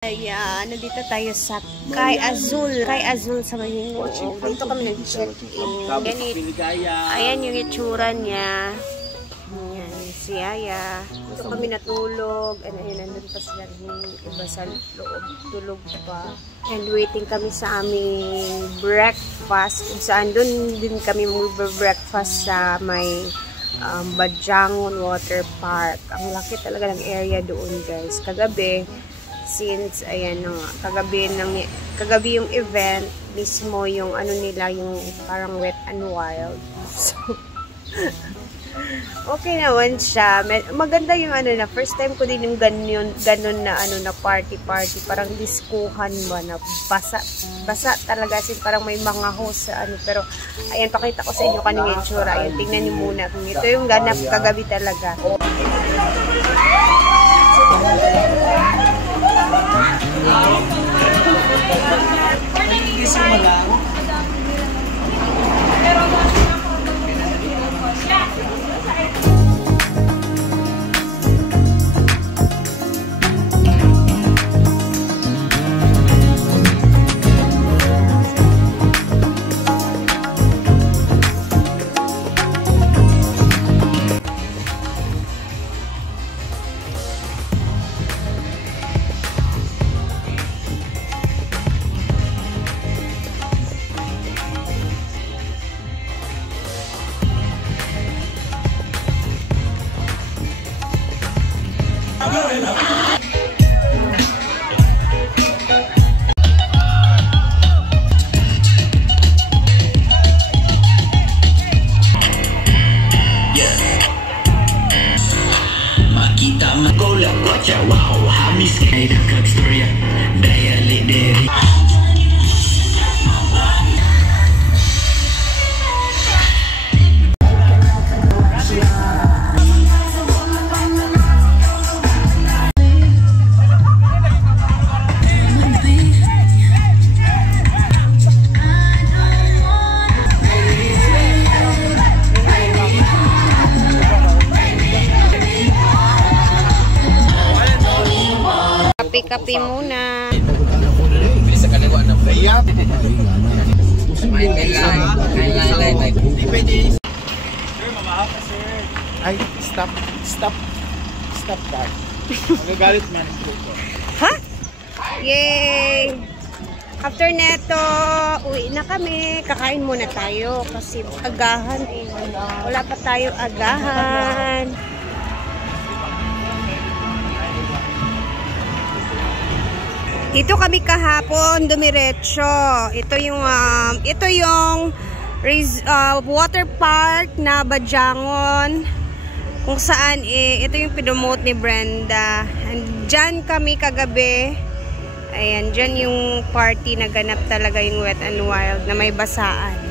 Ayan, nandito tayo sa Kay Azul. Kay Azul sa Mahingo. Dito kami nag-check-in. Ayan yung itsura niya. Ayan, si Aya. Dito kami natulog. Ayan, nandun pa sila yung iba sa loob. Tulog pa. And waiting kami sa aming breakfast. Kung saan dun din kami mag-breakfast sa may Badjangon Water Park. Ang laki talaga ng area doon, guys. Kagabi, since ayan kagabi yung event mismo, yung ano nila, yung parang Wet and Wild. So okay naman siya. Maganda yung ano na first time ko din yung ganun na ano na party, parang diskuhan ba na basa talaga, sin parang may mga host sa ano, pero ayan, pakita ko sa inyo kanina yung tsura. Ayan, tingnan niyo muna kung ito yung ganap kagabi talaga. Gising mo lang. Kape muna. Bilis sa kaliwa ng bayab. Ay, stop that. Magagalit man. Ha? Yay! After neto, uwi na kami. Kakain muna tayo kasi agahan eh. Wala pa tayo agahan. Dito kami kahapon dumiretso. Ito yung water park na Badjangon, kung saan ito yung pinomote ni Brenda. And dyan kami kagabi. Ayan, dyan yung party na ganap talaga, yung Wet and Wild na may basaan.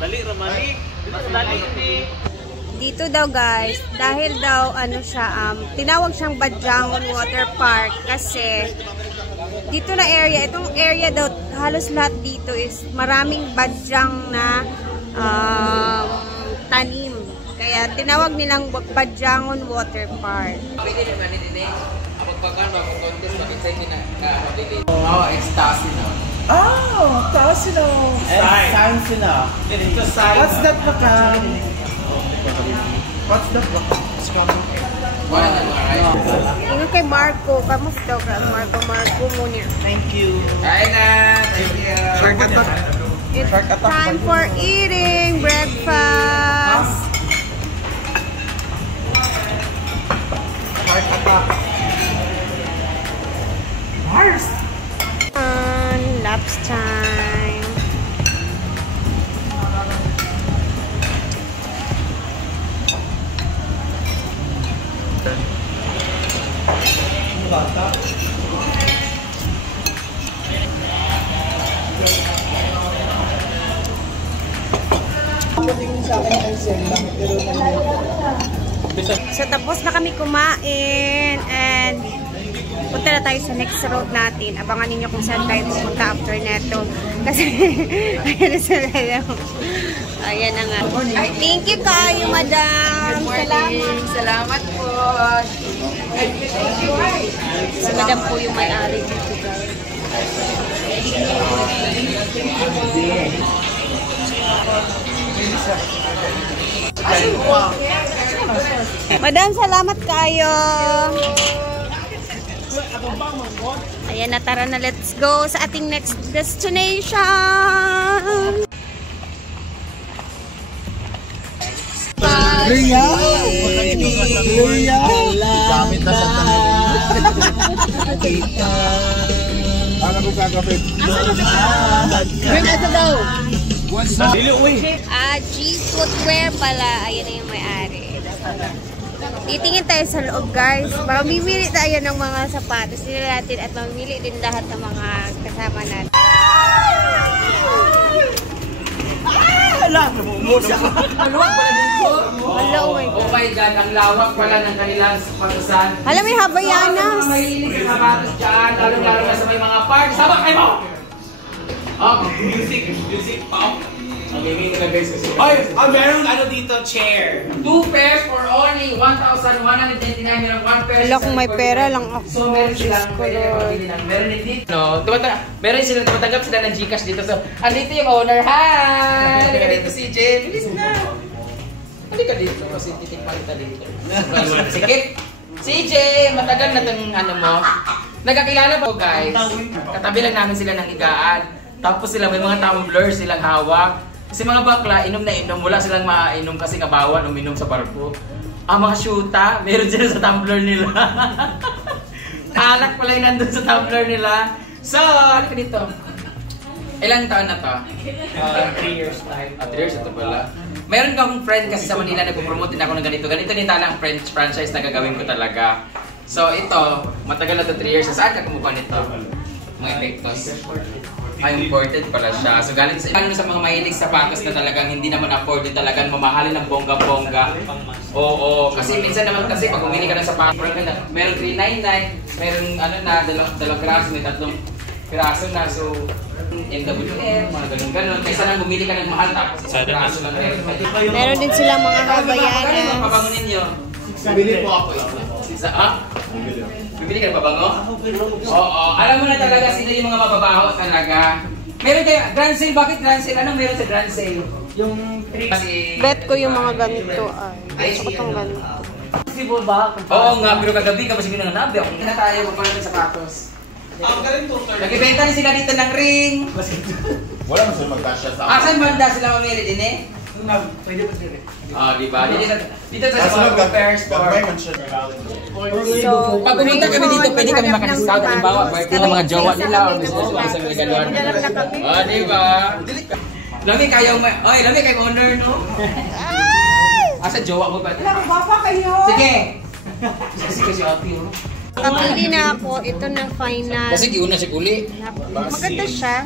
Dali ramani. Dali ni. Dito daw, guys, dahil daw ano siya, tinawag siyang Badjangon Water Park kasi dito na area, itong area daw, halos lahat dito is maraming badyang na tanim. Kaya tinawag nilang Badjangon Water Park. Pwede naman din eh. Kapag pagkano, kung contest, makita yung pinaka-hability. Oh, ecstasy na. Oh, Tasino. Sansino. What's that baka? What's the Ingat kay Marco. Kamusta ka, Marco? Marco muna. Thank you. Kain na! Thank you! It's time for eating breakfast. Shark attack. Mars! Laps time. Bata. So tapos na kami kumain and punta na tayo sa next road natin. Abangan niyo kung saan tayo pupunta after neto. Kasi ayan na sila lang. Ayan na nga. Thank you kayo, madam. Salamat. Salamat po. Si Madam po yung may-ari dito, guys. Madam, salamat kayo. Ayan na, tara na, let's go sa ating next destination. Ria! Ria! Gamit na sa ano ko gagawin? Bring ito daw. G Footwear pala. Ayan na yung may-ari. Titingin tayo sa loob, guys. Mamimili tayo ng mga sapatos nila natin at mamimili din lahat ng mga kasama natin. Maluwag pala dito. Hello, oh my God. Oh my God, ang lawak pala ng kanilang pangsan. Alam, may Havaianas. Mga mahilig sa sapatos dyan, lalo-lalo na sa may mga park. Sama kayo mo! Oh, music pa. Ay, meron ano dito, chair. 2 pairs for only 1,199. Meron 1 pair. Wala kung may pera lang ako. So, meron silang meron din dito. No, meron silang tumatanggap sila ng Gcash dito. So, andito yung owner. Hi! Halika dito, CJ. Bilis na. Halika dito. Kasi titikman kita dito. Sikip. CJ, matagal na itong ano mo. Nagkakilala po, guys. Katabi lang namin sila ng higaan. Tapos sila may mga tumbler silang hawak. Kasi mga bakla, inom na inom. Wala silang mainom kasi nga bawal uminom sa barko. Ang mga syuta, meron sila sa tumbler nila. Alak pala yung nandun sa tumbler nila. So, halika dito. Ilang taon na to? 3 years time. 3 years ito pala. Meron kang friend kasi sa Manila nagpo-promote din ako ng ganito. Ganito din talang franchise na gagawin ko talaga. So, ito, matagal na to 3 years. Saan ka kumukuha nito? Mga epektos. Imported pala siya. So galing sa mga mahilig sapatos na talagang hindi naman afford din talagang mamahalin ng bongga-bongga. Oo, kasi minsan naman kasi pag bumili ka ng sapatos, meron 399, meron ano na, dalawang piraso, may 3 piraso na. So, MWF, mga ganun-ganun. Kaysa nang bumili ka ng mahal tapos isang piraso lang meron. Meron din sila mga Havaianas. Ano pabango ninyo? Bili po ako ito. Bibili ka ng pabango? Oo. Alam mo na talaga sila yung mga mababaho talaga. Meron kayo, Grand Sale, bakit Grand Sale? Anong meron sa Grand Sale? Yung 3. Bet ko yung mga ganito ay. Gusto ko itong ganito. Oo nga, pero kagabi ka kasi ginanabi ako. Hindi na tayo magpalit ng sapatos. Ang galing to, sir. Nagbibenta na sila dito ng ring. Wala mo sila magkasya sa Asan banda sila mamili din eh? Pwede pa sila. Diba? Dito sa mga pairs store. So, Pag pumunta kami dito, pwede kami maka-discount. Halimbawa, birthday ng mga jowa nila o gusto ko sa mga galuan. Diba? Lami kayo, oy, lami kayo owner, no? Asa jowa mo ba? Papa kayo! Sige! Sige si Ate, no? kapili na ako. Ito na final. Kasi giuna si Kuli. Maganda siya.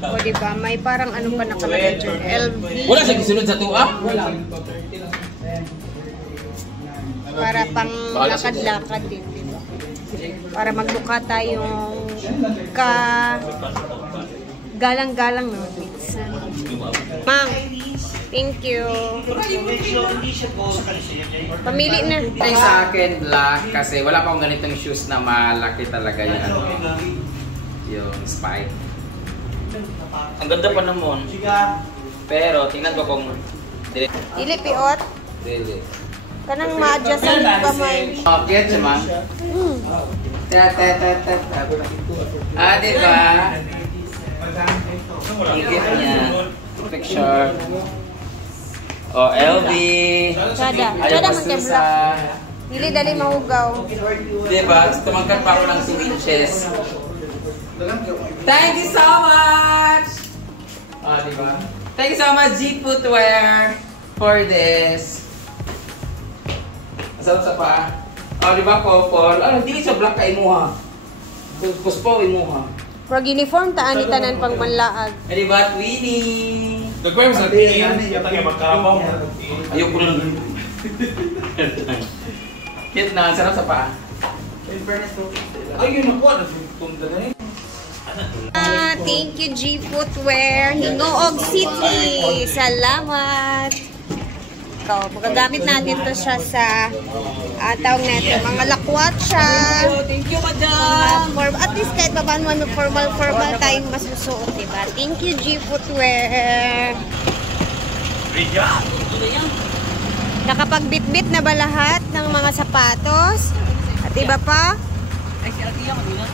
O diba, may parang ano pa nakalagay dyan. LV. Wala siya gisunod sa tuwa? Wala. Para pang lakad-lakad din, diba? Para magmukha tayong galang-galang, no? Mang, thank you. Pamili na. Yung sa akin, black, kasi wala pa akong ganitong shoes na malaki talaga yung ano. Yung spike. Ang ganda pa naman. Pero, tingnan ko kung... Dili piot. Dili. Kanang ma-adjust ang kamay. Okay, siya, diba? Ang gift niya. Picture. Oh, LV. Chada mag-black. Dili dali mahugaw. Diba? Tumangkat pa ako ng switches. Thank you so much! Diba? Thank you so much, G Footwear, for this. Masarap sa pa. Diba, Popol? Hindi sa black ka imuha. Kuspo imuha. Pag uniform, taan tanan pang manlaag. Diba, Twinnie? Nagpay mo sa tingin. Magkarabaw. Ayoko na lang. Cute na, sarap sa pa. Ayun ako. Thank you, G Footwear. Hingoog City. Salamat. ito. Magagamit natin to siya sa tawag natin, mga lakwatsa. Thank you, madam. At least kahit pa paano formal tayong masusuot, diba? Thank you, G Footwear. Nakapagbitbit na ba lahat ng mga sapatos? At iba pa? Ay, si Althea, kanina.